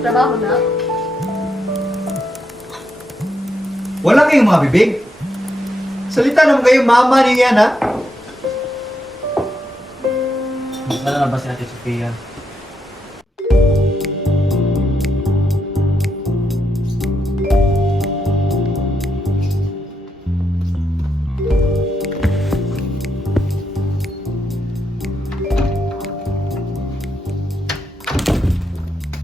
trabaho na? Wala kayong mga bibig. Salita naman kayo, mama niya na. Wala na ba si Ate Sofia?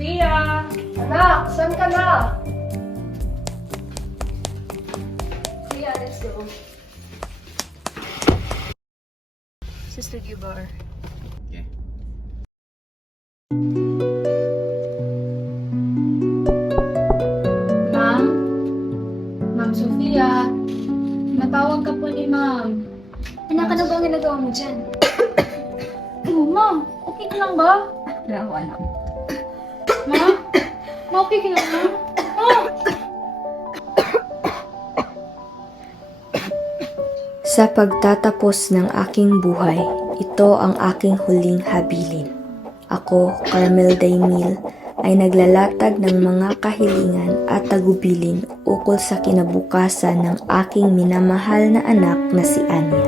Pia! Anak, saan ka na? Pia, let's go. Sa studio bar. Okay. Ma'am? Ma'am Sofia? Natawag ka po ni Ma'am. Anak, ano ba ang ginagawa mo dyan? Oh, Ma'am, okay ka lang ba? Wala. Ma'am? Okay ka lang ba? Oh! Sa pagtatapos ng aking buhay, ito ang aking huling habilin. Ako, Carmel Daymil, ay naglalatag ng mga kahilingan at tagubilin ukol sa kinabukasan ng aking minamahal na anak na si Anya.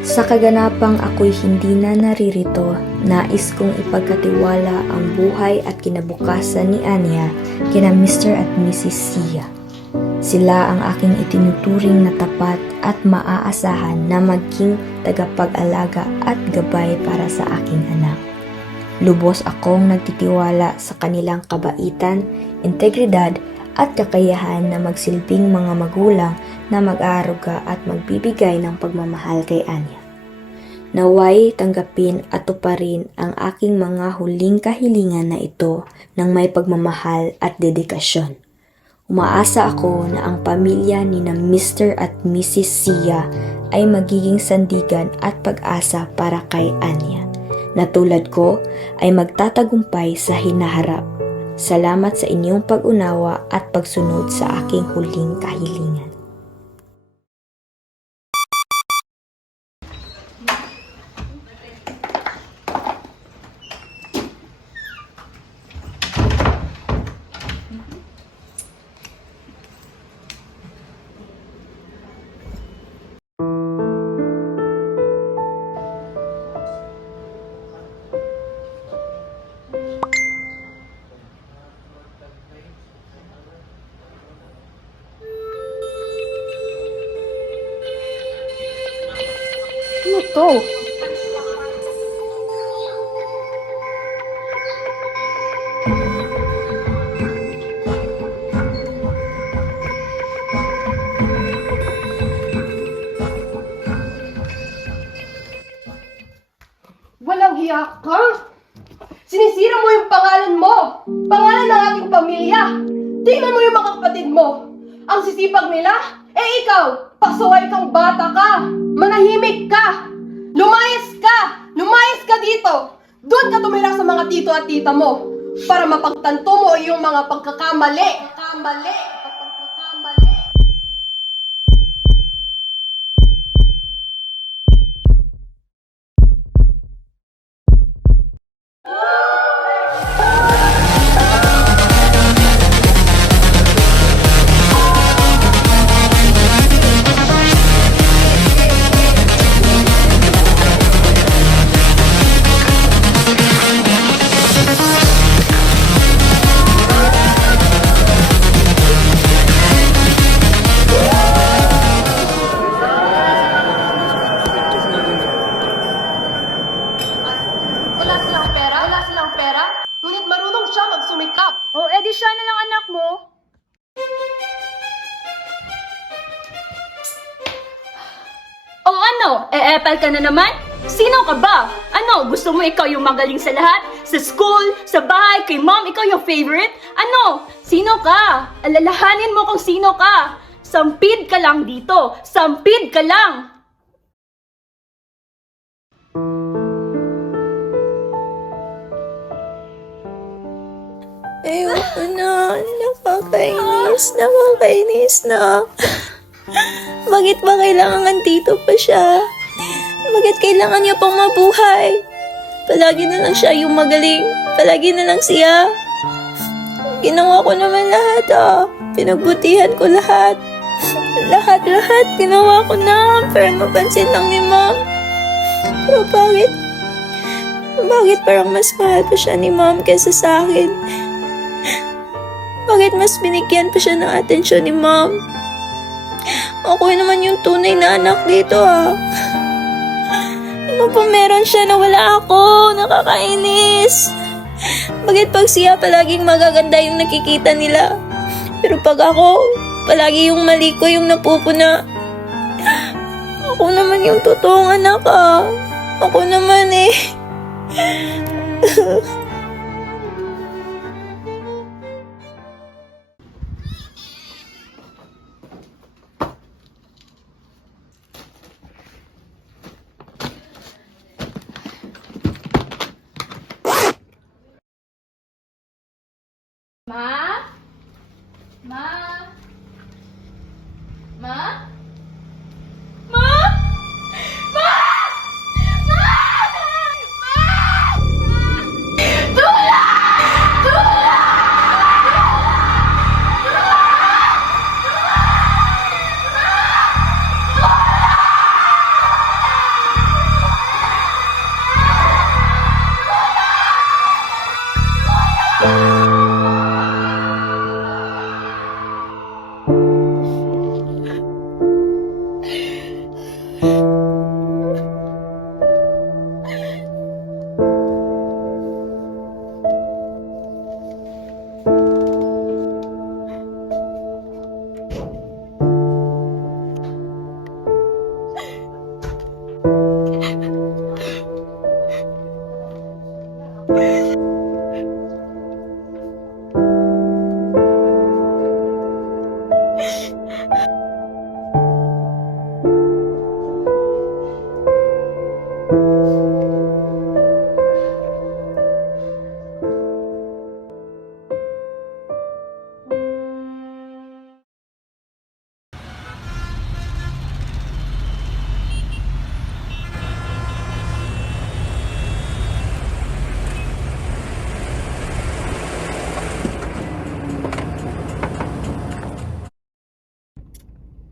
Sa kaganapang ako'y hindi na naririto, nais kong ipagkatiwala ang buhay at kinabukasan ni Anya kina Mr. at Mrs. Sia. Sila ang aking itinuturing na tapat at maaasahan na maging tagapag-alaga at gabay para sa aking anak. Lubos akong nagtitiwala sa kanilang kabaitan, integridad at kakayahan na magsilbing mga magulang na mag-aaruga at magbibigay ng pagmamahal kay Anya. Naway tanggapin at tuparin ang aking mga huling kahilingan na ito ng may pagmamahal at dedikasyon. Umaasa ako na ang pamilya ni na Mr. at Mrs. Sia ay magiging sandigan at pag-asa para kay Anya, na tulad ko ay magtatagumpay sa hinaharap. Salamat sa inyong pag-unawa at pagsunod sa aking huling kahilingan. Ano to? Walang hiya ka! Sinisira mo yung pangalan mo! Pangalan ng ating pamilya! Tingnan mo yung mga kapatid mo! Ang sisipag nila! Eh ikaw! Pasaway kang bata ka! Manahimik ka! Lumayas ka! Lumayas ka dito! Doon ka tumira sa mga tito at tita mo para mapagtanto mo yung mga pagkakamali! Pagkakamali! Wala silang pera, ngunit marunong siya magsumikap. Oh, edi siya na lang anak mo. O ano? Epal ka na naman? Sino ka ba? Ano? Gusto mo ikaw yung magaling sa lahat? Sa school? Sa bahay? Kay mom? Ikaw yung favorite? Ano? Sino ka? Alalahanin mo kung sino ka. Sampid ka lang dito. Sampid ka lang. Ayoko na. Nakakainis na. Bakit ba kailangan nandito pa siya? Bakit kailangan niya pang mabuhay? Palagi na lang siya yung magaling. Palagi na lang siya. Ginawa ko naman lahat Pinagbutihan ko lahat. Lahat ginawa ko na. Pero mapansin lang ni Ma'am. Pero bakit? Bakit parang mas mahal pa siya ni Ma'am kaysa sa akin? Bakit mas binigyan pa siya ng atensyon ni Ma'am? Ako naman yung tunay na anak dito Ano pa meron siya na wala ako? Nakakainis. Bakit pag siya palaging magaganda yung nakikita nila? Pero pag ako, palagi yung mali ko yung napupuna. Ako naman yung totoong anak Ako naman Ma? Ma? Ma? Ma? Ma? Ma?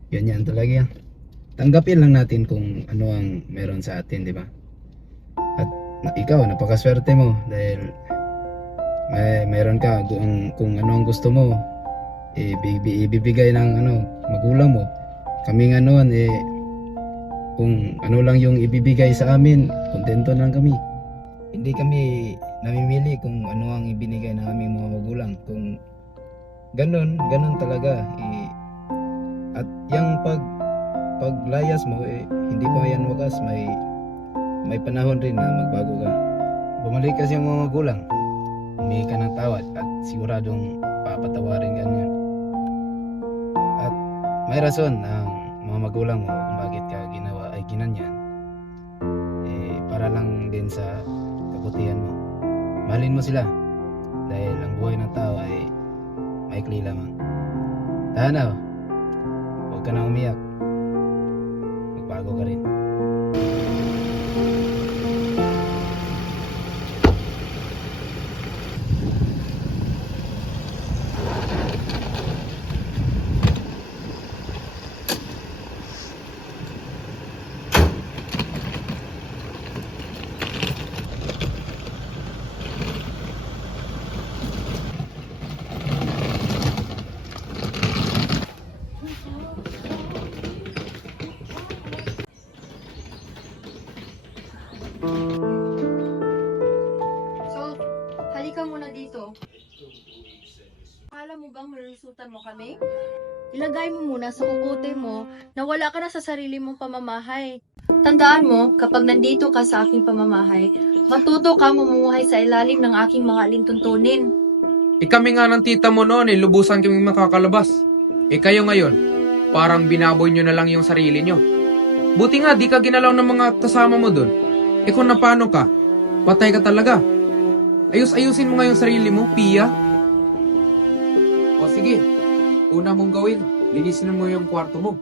Ganyan talaga yan. Tanggapin lang natin kung ano ang meron sa atin, di ba? At ikaw, napakaswerte mo dahil meron ka kung ano ang gusto mo, ibibigay ng magulang mo. Kaming kung ano lang yung ibibigay sa amin, kontento lang kami. Hindi kami namimili kung ano ang ibinigay ng aming mga magulang. Kung ganun talaga. At yung paglayas mo, hindi pa yan wakas. May panahon rin na magbago ka. Bumalik kasi yung mga magulang. Humingi ka ng tawad at siguradong papatawarin ka niya. At may rason ang mga magulang mo kung bakit ka ginanyan. Para lang din sa kabutihan mo. Mahalin mo sila dahil ang buhay ng tao ay maikli lamang. Tahan huwag ka na umiyak. Magbago ka rin. So, halika muna dito. Akala mo bang malusutan mo kami? Ilagay mo muna sa kukote mo na wala ka na sa sarili mong pamamahay. Tandaan mo, kapag nandito ka sa aking pamamahay, matuto ka mamumuhay sa ilalim ng aking mga alintuntunin. Kami nga ng tita mo noon, lubusan kaming makakalabas. Kayo ngayon, parang binaboy nyo na lang yung sarili nyo. Buti nga, di ka ginalaw ng mga kasama mo doon. Kung napano ka, patay ka talaga. Ayusin mo nga yung sarili mo, Pia. O sige, una mong gawin, linisin mo yung kwarto mo.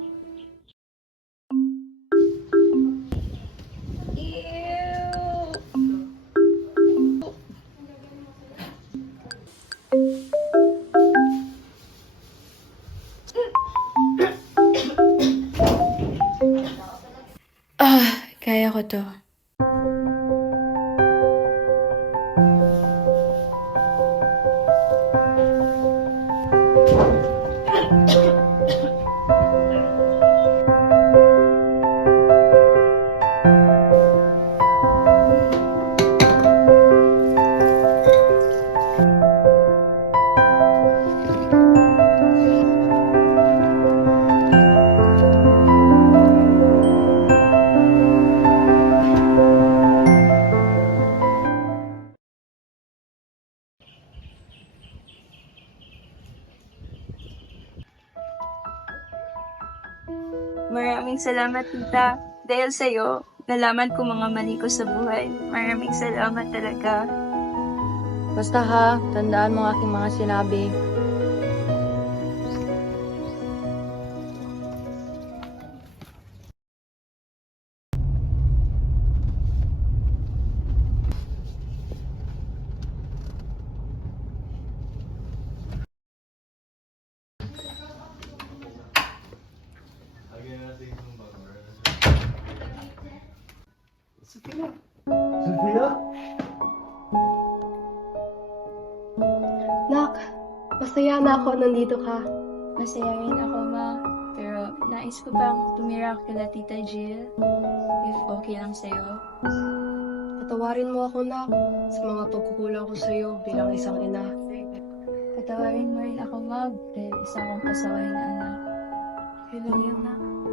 ko to. Maraming salamat, tita. Dahil sa'yo, nalaman ko mga mali ko sa buhay. Maraming salamat talaga. Basta ha, tandaan mo ang aking mga sinabi. Sofia? Nak, masaya na ako nandito ka. Masaya rin ako, ma. Pero nais ko bang tumira kila Tita Jill? If okay lang sa'yo. Patawarin mo ako, Nak, sa mga pagkukulang ko sa'yo bilang isang ina. Patawarin mo rin ako, ma. Dahil isa akong pasaway na anak. Yun lang yun, Nak.